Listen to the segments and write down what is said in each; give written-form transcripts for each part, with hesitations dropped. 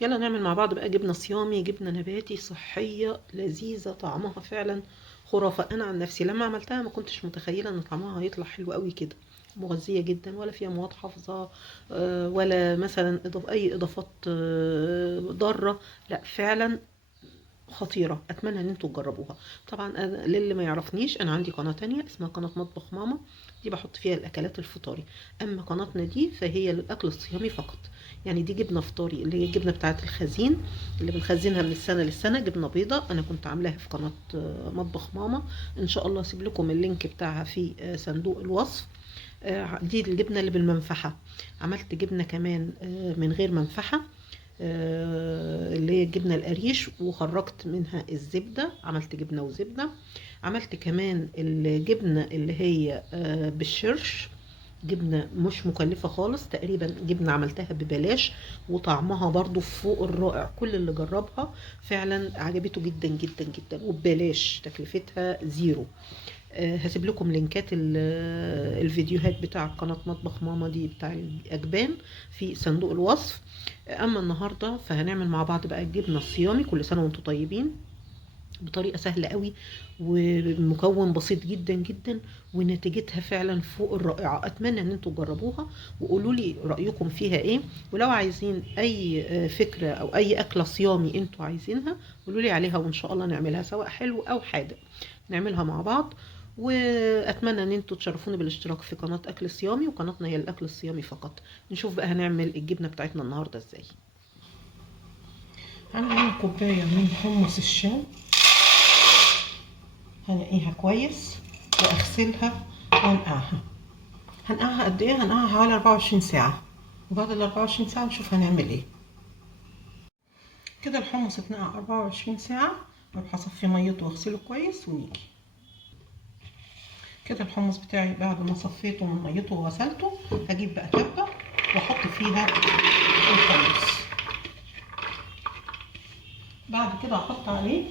يلا نعمل مع بعض بقى جبنة صيامي، جبنة نباتي صحية لذيذة طعمها فعلا خرافة. انا عن نفسي لما عملتها ما كنتش متخيلة ان طعمها هيطلع حلو قوي كده. مغذية جدا، ولا فيها مواد حافظة ولا مثلا اي اضافات ضارة. لا فعلا خطيرة. اتمنى ان انتوا تجربوها. طبعا أنا للي ما يعرفنيش، انا عندي قناة تانية اسمها قناة مطبخ ماما، دي بحط فيها الاكلات الفطاري. اما قناتنا دي فهي للاكل الصيامي فقط. يعني دي جبنة فطاري اللي هي الجبنة بتاعة الخزين، اللي بنخزنها من السنة للسنة، جبنة بيضة. انا كنت عاملاها في قناة مطبخ ماما. ان شاء الله اسيب لكم اللينك بتاعها في صندوق الوصف. دي الجبنة اللي بالمنفحة. عملت جبنة كمان من غير منفحة، اللي هي الجبنة القريش، وخرجت منها الزبدة، عملت جبنة وزبدة. عملت كمان الجبنة اللي هي بالشرش، جبنة مش مكلفة خالص، تقريبا جبنة عملتها ببلاش وطعمها برضو فوق الرائع. كل اللي جربها فعلا عجبته جدا جدا جدا، وببلاش، تكلفتها زيرو. هسيب لكم لينكات الفيديوهات بتاع قناة مطبخ ماما دي بتاع الأجبان في صندوق الوصف. أما النهاردة فهنعمل مع بعض بقى الجبنة الصيامي. كل سنة وانتم طيبين. بطريقة سهلة قوي، ومكون بسيط جدا جدا، ونتيجتها فعلا فوق الرائعة. أتمنى ان انتوا تجربوها وقولوا لي رأيكم فيها ايه. ولو عايزين اي فكرة او اي أكلة صيامي انتوا عايزينها قولوا لي عليها، وان شاء الله نعملها سواء حلو او حادق، نعملها مع بعض. واتمنى ان انتوا تشرفوني بالاشتراك في قناة اكل صيامي، وقناتنا هي الاكل الصيامي فقط. نشوف بقى هنعمل الجبنة بتاعتنا النهاردة ازاي. عندنا كوباية من حمص الشام، هنقيها كويس واغسلها وانقعها. هنقعها قد ايه؟ هنقعها حوالي 24 ساعة، وبعد ال 24 ساعة نشوف هنعمل ايه. كده الحمص اتنقع 24 ساعة، اروح اصفي ميته واغسله كويس ونيجي. كده الحمص بتاعي بعد ما صفيته من ميته وغسلته، هجيب بقى كبة واحط فيها الحمص. بعد كده هحط عليه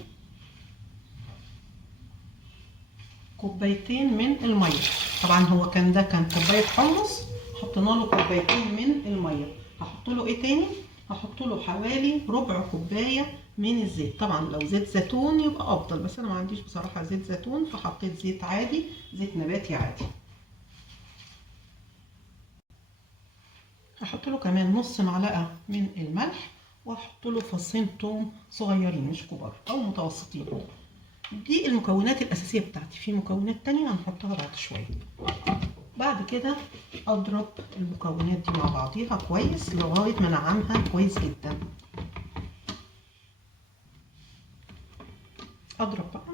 كوبايتين من المية. طبعا هو ده كان كوباية حمص، حطينا له كوبايتين من المية. هحط له ايه تاني؟ هحط له حوالي ربع كوباية من الزيت. طبعا لو زيت زيتون يبقى افضل، بس انا ما عنديش بصراحة زيت زيتون فحطيت زيت عادي، زيت نباتي عادي. هحط له كمان نص معلقة من الملح، وهحط له فصين توم صغيرين مش كبار او متوسطين. دي المكونات الاساسية بتاعتي. في مكونات تانية هنحطها بعد شوية. بعد كده اضرب المكونات دي مع بعضيها كويس لغايه ما انعمها كويس جدا. اضرب بقى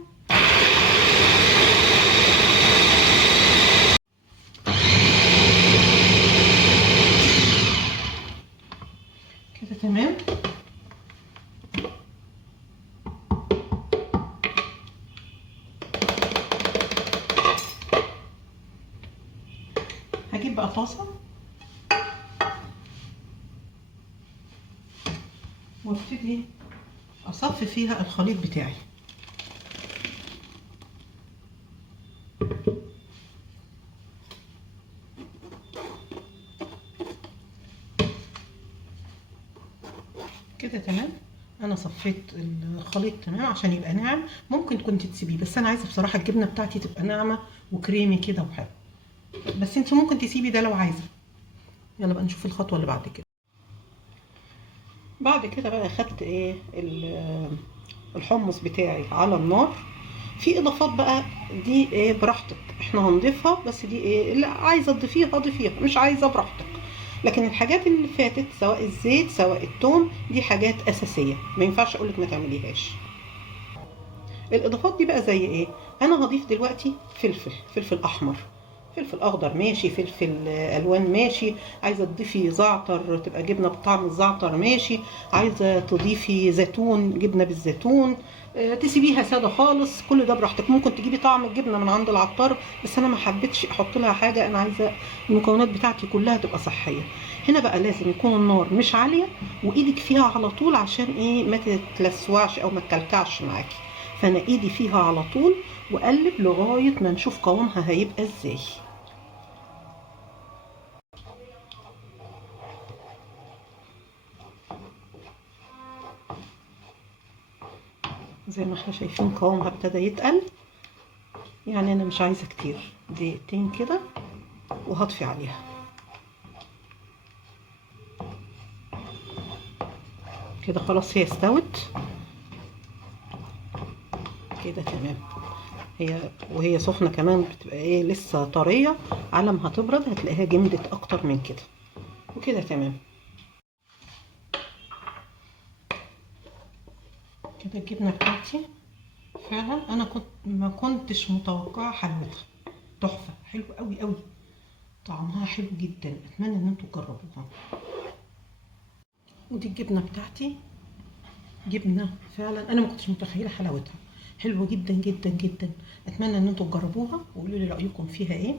كده تمام. هجيب بقى طاسه وابتدي اصفي فيها الخليط بتاعي. كده تمام. انا صفيت الخليط تمام عشان يبقى ناعم. ممكن كنت تسيبيه، بس انا عايزه بصراحه الجبنه بتاعتي تبقى ناعمه وكريمي كده وحلو، بس انت ممكن تسيبي ده لو عايزه. يلا بقى نشوف الخطوه اللي بعد كده. بعد كده بقى اخدت ايه الحمص بتاعي على النار. في اضافات بقى دي ايه براحتك، احنا هنضيفها، بس دي ايه اللي عايزه تضيفيها ضيفيها، مش عايزه براحتك. لكن الحاجات اللي فاتت سواء الزيت سواء التوم دي حاجات اساسيه، ما ينفعش اقولك ما تعمليهاش. الاضافات دي بقى زي ايه؟ انا هضيف دلوقتي فلفل احمر، فلفل اخضر ماشي، فلفل الوان ماشي. عايزه تضيفي زعتر تبقى جبنه بطعم الزعتر ماشي. عايزه تضيفي زيتون، جبنه بالزيتون. تسيبيها ساده خالص، كل ده براحتك. ممكن تجيبي طعم الجبنه من عند العطار، بس انا ما حبيتش احط لها حاجه، انا عايزه المكونات بتاعتي كلها تبقى صحيه. هنا بقى لازم يكون النار مش عاليه وايدك فيها على طول، عشان ايه ما تتلسوعش او ما تكلكعش معاكي. فانا ايدي فيها على طول واقلب لغايه ما نشوف قوامها هيبقى ازاي. زي ما احنا شايفين قوامها ابتدى يتقل، يعني انا مش عايزه كتير، دقيقتين كده وهطفي عليها. كده خلاص هي استوت كده تمام. وهي سخنه كمان بتبقى ايه لسه طريه، على ما هتبرد هتلاقيها جمدت اكتر من كده. وكده تمام. كده الجبنه بتاعتي فعلا انا ما كنتش متوقعه حلاوتها، تحفه، حلو قوي قوي، طعمها حلو جدا. اتمنى ان انتوا تجربوها. ودي الجبنه بتاعتي، جبنه فعلا انا ما كنتش متخيله حلاوتها، حلوه جدا جدا جدا. اتمنى ان انتوا تجربوها وقولوا لي رايكم فيها ايه.